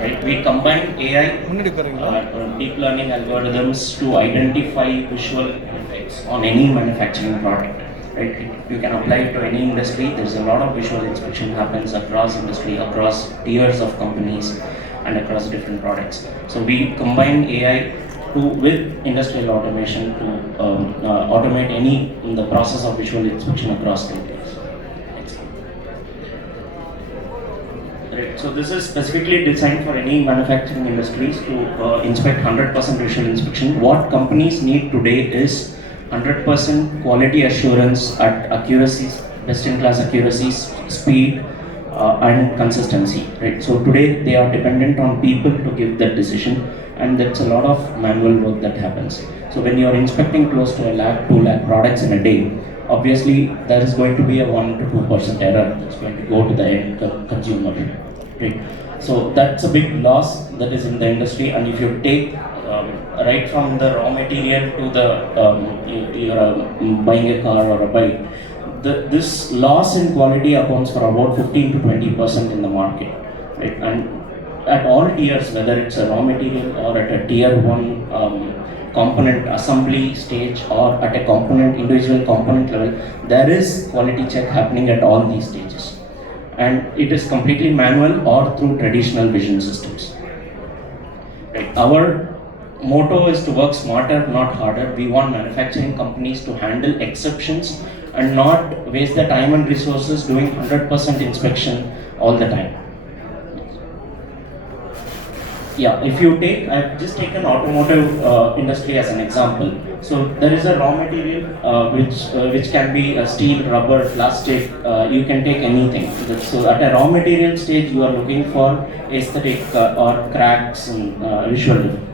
right? We combine AI, deep learning algorithms to identify visual effects on any manufacturing product, right? You can apply it to any industry. There's a lot of visual inspection happens across industry, across tiers of companies, and across different products. So we combine AI with industrial automation to automate any in the process of visual inspection across companies. Right. So this is specifically designed for any manufacturing industries to inspect 100% visual inspection. What companies need today is 100% quality assurance at accuracies, best-in-class accuracies, speed, and consistency. Right. So today they are dependent on people to give that decision, and that's a lot of manual work that happens. So when you are inspecting close to 1 lakh, 2 lakh products in a day, obviously there is going to be a 1 to 2% error that's going to go to the end consumer. Right. So that's a big loss that is in the industry, and if you take right from the raw material to the you're buying a car or a bike, this loss in quality accounts for about 15 to 20% in the market, right? And at all tiers, whether it's a raw material or at a tier 1 component assembly stage or at a individual component level, there is quality check happening at all these stages. And it is completely manual or through traditional vision systems. Right. Our motto is to work smarter, not harder. We want manufacturing companies to handle exceptions and not waste their time and resources doing 100% inspection all the time. Yeah, if you take, I've just taken automotive industry as an example. So there is a raw material which can be steel, rubber, plastic. You can take anything. So at a raw material stage, you are looking for aesthetic or cracks and visual effect.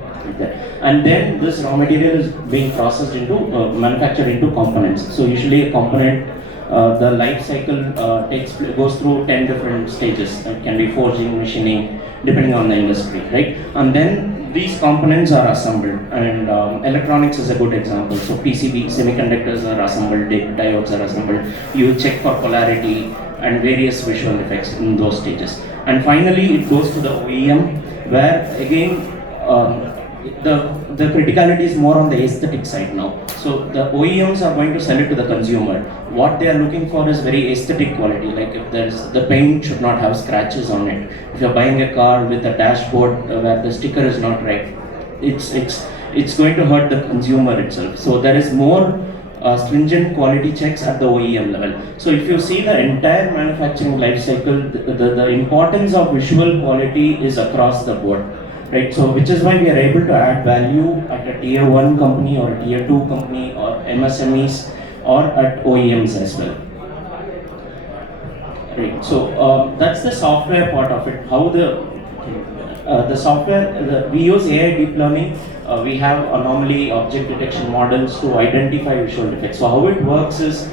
And then this raw material is being processed into manufactured into components. So usually a component, the life cycle goes through 10 different stages. It can be forging, machining, depending on the industry, right? And then these components are assembled, and electronics is a good example. So PCB, semiconductors are assembled, diodes are assembled. You check for polarity and various visual effects in those stages. And finally, it goes to the OEM, where again, the criticality is more on the aesthetic side now. So the OEMs are going to sell it to the consumer. What they are looking for is very aesthetic quality. Like if the paint should not have scratches on it. If you're buying a car with a dashboard where the sticker is not right, it's going to hurt the consumer itself. So there is more stringent quality checks at the OEM level. So if you see the entire manufacturing life cycle, the importance of visual quality is across the board. Right, so which is why we are able to add value at a tier 1 company or a tier 2 company or MSMEs or at OEMs as well. Right, so that's the software part of it. How the software, we use AI deep learning. We have anomaly object detection models to identify visual defects. So how it works is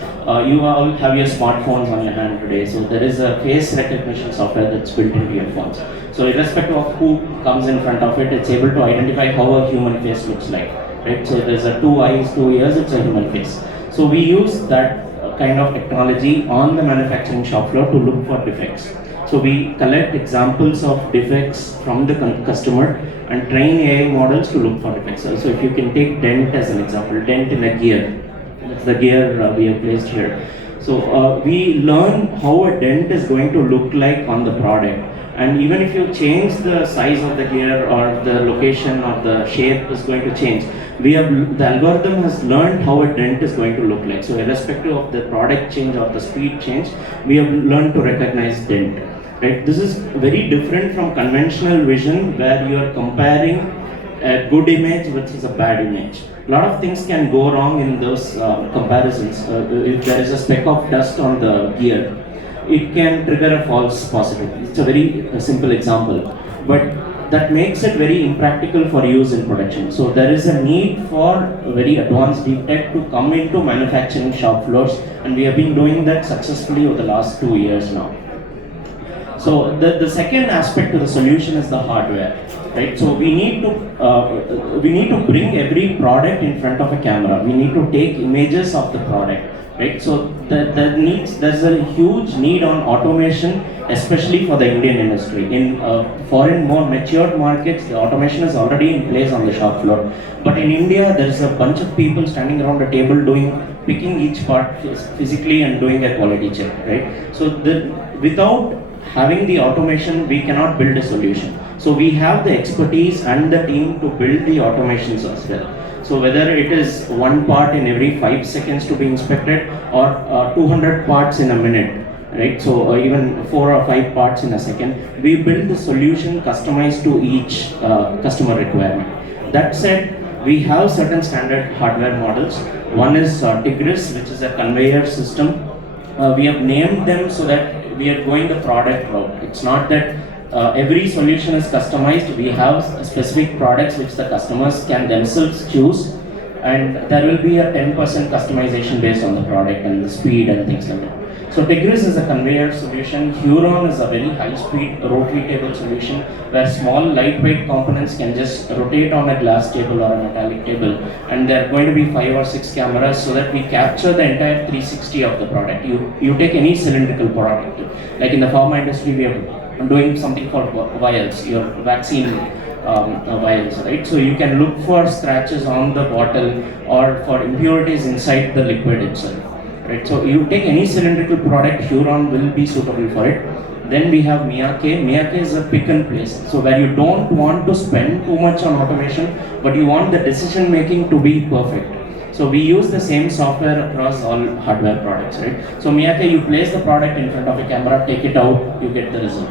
you all have your smartphones on your hand today. So there is a face recognition software that's built into your phones. So irrespective of who comes in front of it, it's able to identify how a human face looks like. Right? So there's a 2 eyes, 2 ears, it's a human face. So we use that kind of technology on the manufacturing shop floor to look for defects. So we collect examples of defects from the customer and train AI models to look for defects. So if you can take dent as an example, dent in a gear. That's the gear we have placed here. So we learn how a dent is going to look like on the product. And even if you change the size of the gear or the location or the shape is going to change, the algorithm has learned how a dent is going to look like. So irrespective of the product change or the speed change, we have learned to recognize dent. Right? This is very different from conventional vision where you are comparing a good image versus a bad image. A lot of things can go wrong in those comparisons. If there is a speck of dust on the gear, it can trigger a false positive. It's a very simple example, but that makes it very impractical for use in production. So there is a need for very advanced deep tech to come into manufacturing shop floors, and we have been doing that successfully over the last 2 years now. So the second aspect to the solution is the hardware, right? So we need to bring every product in front of a camera. We need to take images of the product, right? So there's a huge need on automation, especially for the Indian industry. In foreign, more matured markets, the automation is already in place on the shop floor. But in India, there is a bunch of people standing around a table picking each part physically and doing a quality check, right? So without having the automation, we cannot build a solution. So we have the expertise and the team to build the automations as well. So whether it is one part in every 5 seconds to be inspected or 200 parts in a minute, right? So even 4 or 5 parts in a second, we build the solution customized to each customer requirement. That said, we have certain standard hardware models. One is Tigris, which is a conveyor system. We have named them so that we are going the product route. It's not that every solution is customized. We have specific products which the customers can themselves choose, and there will be a 10% customization based on the product and the speed and things like that. So Tigris is a conveyor solution. Huron is a very high-speed rotary table solution where small lightweight components can just rotate on a glass table or a metallic table, and there are going to be 5 or 6 cameras so that we capture the entire 360 of the product. You take any cylindrical product, like in the pharma industry, we are doing something called vials, your vaccine vials, right? So you can look for scratches on the bottle or for impurities inside the liquid itself. Right, so you take any cylindrical product, Huron will be suitable for it. Then we have Miyake. Miyake is a pick and place. So where you don't want to spend too much on automation, but you want the decision making to be perfect. So we use the same software across all hardware products, right? So Miyake, you place the product in front of a camera, take it out, you get the result.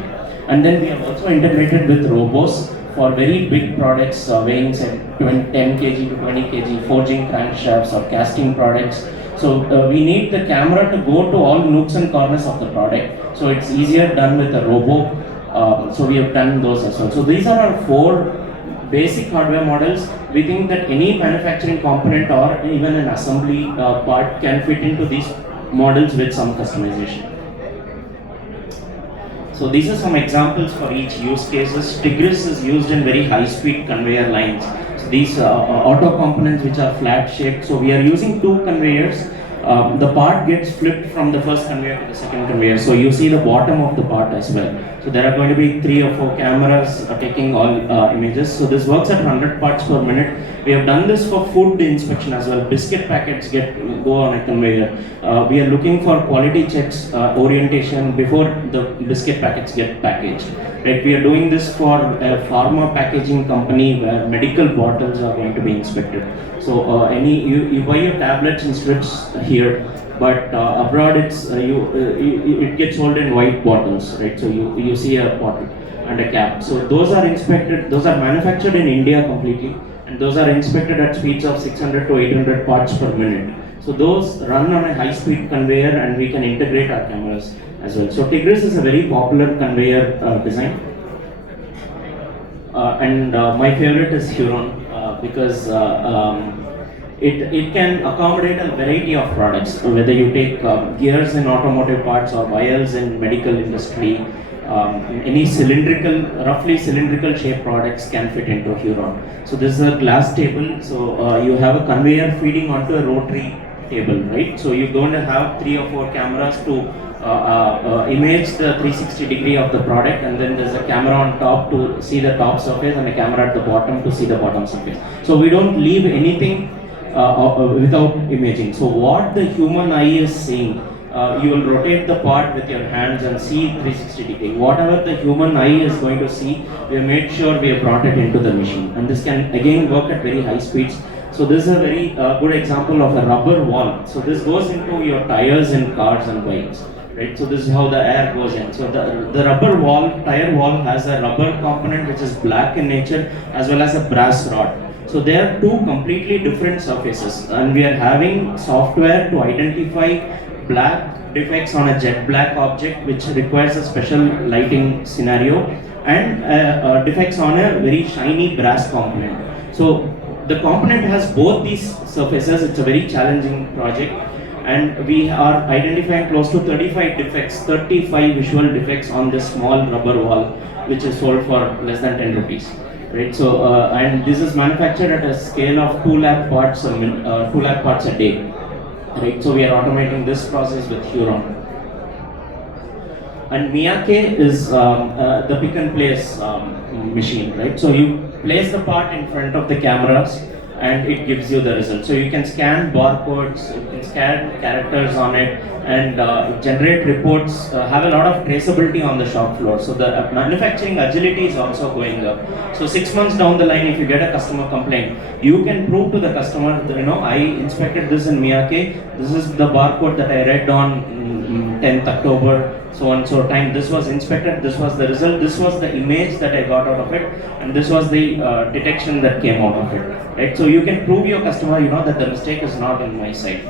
And then we have also integrated with Robos for very big products weighing say 10 kg to 20 kg, forging crankshafts or casting products. So we need the camera to go to all nooks and corners of the product. So it's easier done with a robo. So we have done those as well. So these are our 4 basic hardware models. We think that any manufacturing component or even an assembly part can fit into these models with some customization. So these are some examples for each use cases. Tigris is used in very high speed conveyor lines. These auto components which are flat shaped. So we are using 2 conveyors. The part gets flipped from the first conveyor to the second conveyor. So you see the bottom of the part as well. So there are going to be 3 or 4 cameras taking all images. So this works at 100 parts per minute. We have done this for food inspection as well. Biscuit packets go on a conveyor. We are looking for quality checks, orientation before the biscuit packets get packaged. Right, we are doing this for a pharma packaging company where medical bottles are going to be inspected. So you buy your tablets and strips here, but abroad it gets sold in white bottles, right? So you see a bottle and a cap. So those are inspected. Those are manufactured in India completely, and those are inspected at speeds of 600 to 800 parts per minute. So those run on a high-speed conveyor, and we can integrate our cameras as well. So Tigris is a very popular conveyor design, and my favorite is Huron because it can accommodate a variety of products. Whether you take gears in automotive parts or vials in medical industry, any roughly cylindrical shaped products can fit into Huron. So this is a glass table. So you have a conveyor feeding onto a rotary table, right? So you're going to have 3 or 4 cameras to image the 360 degree of the product, and then there's a camera on top to see the top surface and a camera at the bottom to see the bottom surface. So we don't leave anything without imaging. So what the human eye is seeing, you will rotate the part with your hands and see 360 degree. Whatever the human eye is going to see, we have made sure we have brought it into the machine, and this can again work at very high speeds. So this is a very good example of a rubber wall. So this goes into your tires in cars and bikes. Right, so this is how the air goes in. So the tire wall has a rubber component which is black in nature as well as a brass rod. So they are 2 completely different surfaces, and we are having software to identify black defects on a jet black object which requires a special lighting scenario, and defects on a very shiny brass component. So the component has both these surfaces. It's a very challenging project, and we are identifying close to 35 visual defects on this small rubber wall, which is sold for less than 10 rupees. Right, so and this is manufactured at a scale of 2 lakh parts a day. Right, so we are automating this process with Huron. And Miyake is the pick and place machine, right? So you place the part in front of the cameras and it gives you the result. So you can scan barcodes, you can scan characters on it, and generate reports, have a lot of traceability on the shop floor. So the manufacturing agility is also going up. So 6 months down the line, if you get a customer complaint, you can prove to the customer that, I inspected this in Miyake, this is the barcode that I read on 10th October, so and so time, this was inspected, this was the result, this was the image that I got out of it, and this was the detection that came out of it, right? So you can prove your customer, that the mistake is not on my side,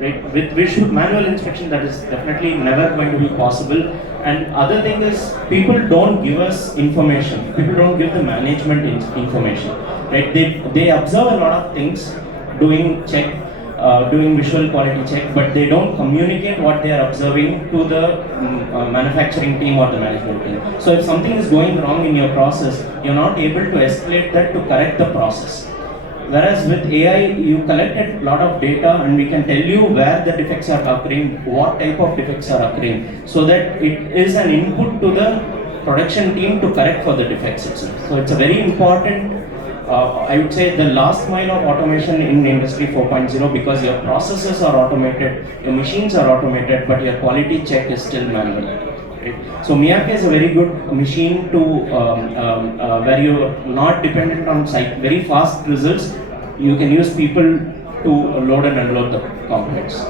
right? With visual manual inspection, that is definitely never going to be possible. And other thing is, people don't give us information, people don't give the management information, right? They observe a lot of things, doing visual quality check, but they don't communicate what they are observing to the manufacturing team or the management team. So if something is going wrong in your process, you're not able to escalate that to correct the process. Whereas with AI, you collected a lot of data and we can tell you where the defects are occurring, what type of defects are occurring, so that it is an input to the production team to correct for the defects itself. So it's a very important, I would say, the last mile of automation in Industry 4.0, because your processes are automated, your machines are automated, but your quality check is still manual. Right? So Miyake is a very good machine to where you're not dependent on site, very fast results. You can use people to load and unload the components.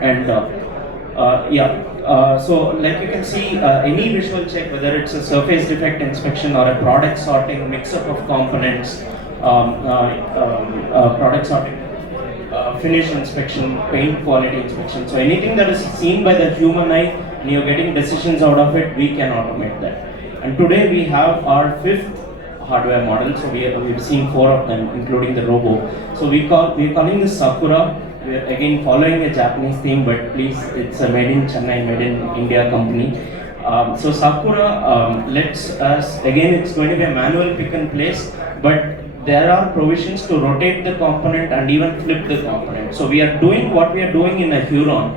And so like you can see, any visual check, whether it's a surface defect inspection or a product sorting, mix-up of components, product sorting, finish inspection, paint quality inspection. So anything that is seen by the human eye and you're getting decisions out of it, we can automate that. And today we have our 5th hardware model. So we've seen 4 of them, including the robo. So we're calling this Sakura. We're again following a Japanese theme, but please, it's a made in Chennai, made in India company. So Sakura lets us, again, it's going to be a manual pick and place, but there are provisions to rotate the component and even flip the component. So we are doing what we are doing in a Huron,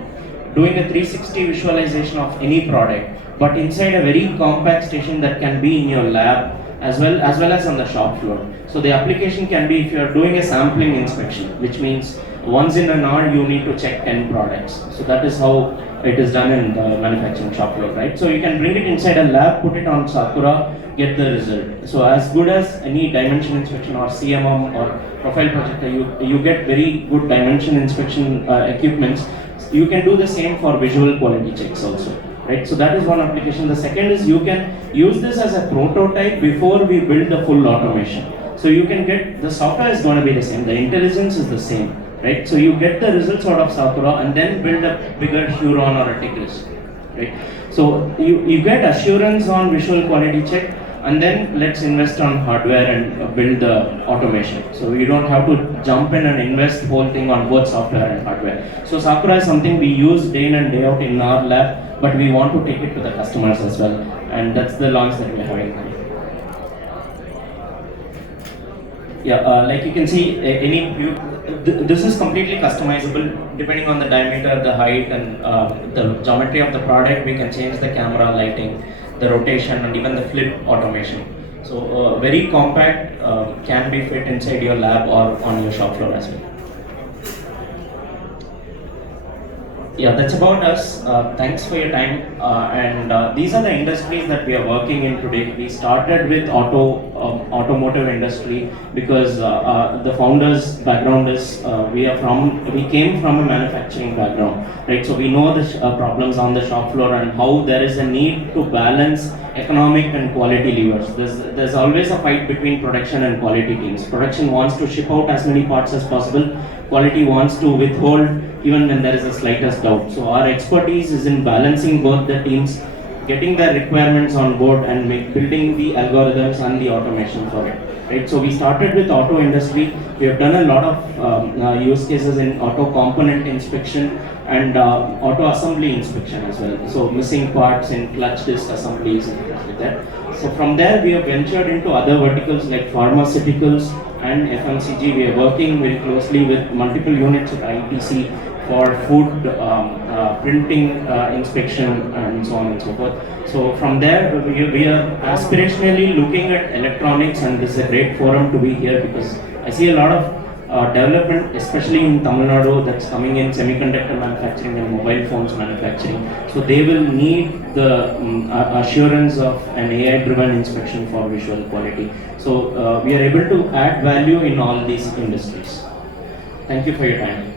doing a 360 visualization of any product, but inside a very compact station that can be in your lab as well as on the shop floor. So the application can be, if you are doing a sampling inspection, which means once in an hour you need to check 10 products. So that is how it is done in the manufacturing shop floor, right? So you can bring it inside a lab, put it on Sakura, get the result. So as good as any dimension inspection or CMM or profile projector, you get very good dimension inspection equipments. You can do the same for visual quality checks also, right? So that is one application. The second is, you can use this as a prototype before we build the full automation. So you can get, the software is going to be the same, the intelligence is the same, right? So you get the results out of Sakura and then build a bigger Huron or a Tigris, right? So you get assurance on visual quality check, and then let's invest on hardware and build the automation. So you don't have to jump in and invest whole thing on both software and hardware. So Sakura is something we use day in and day out in our lab, but we want to take it to the customers as well. And that's the launch that we're having. Yeah, like you can see, this is completely customizable depending on the diameter, the height, and the geometry of the product. We can change the camera lighting, the rotation, and even the flip automation. So very compact, can be fit inside your lab or on your shop floor as well. Yeah, that's about us. Thanks for your time. These are the industries that we are working in today. We started with automotive industry because the founder's background is we came from a manufacturing background, right? So we know the problems on the shop floor and how there is a need to balance economic and quality levers. There's always a fight between production and quality teams. Production wants to ship out as many parts as possible. Quality wants to withhold even when there is the slightest doubt. So our expertise is in balancing both the teams, getting their requirements on board and building the algorithms and the automation for it. Right? So we started with auto industry. We have done a lot of use cases in auto component inspection and auto assembly inspection as well. So missing parts in clutch disc assemblies and things like that. So from there we have ventured into other verticals like pharmaceuticals and FMCG. We are working very closely with multiple units of ITC for food printing inspection and so on and so forth. So from there, we are aspirationally looking at electronics, and this is a great forum to be here because I see a lot of development, especially in Tamil Nadu, that's coming in semiconductor manufacturing and mobile phones manufacturing. So they will need the assurance of an AI-driven inspection for visual quality. So we are able to add value in all these industries. Thank you for your time.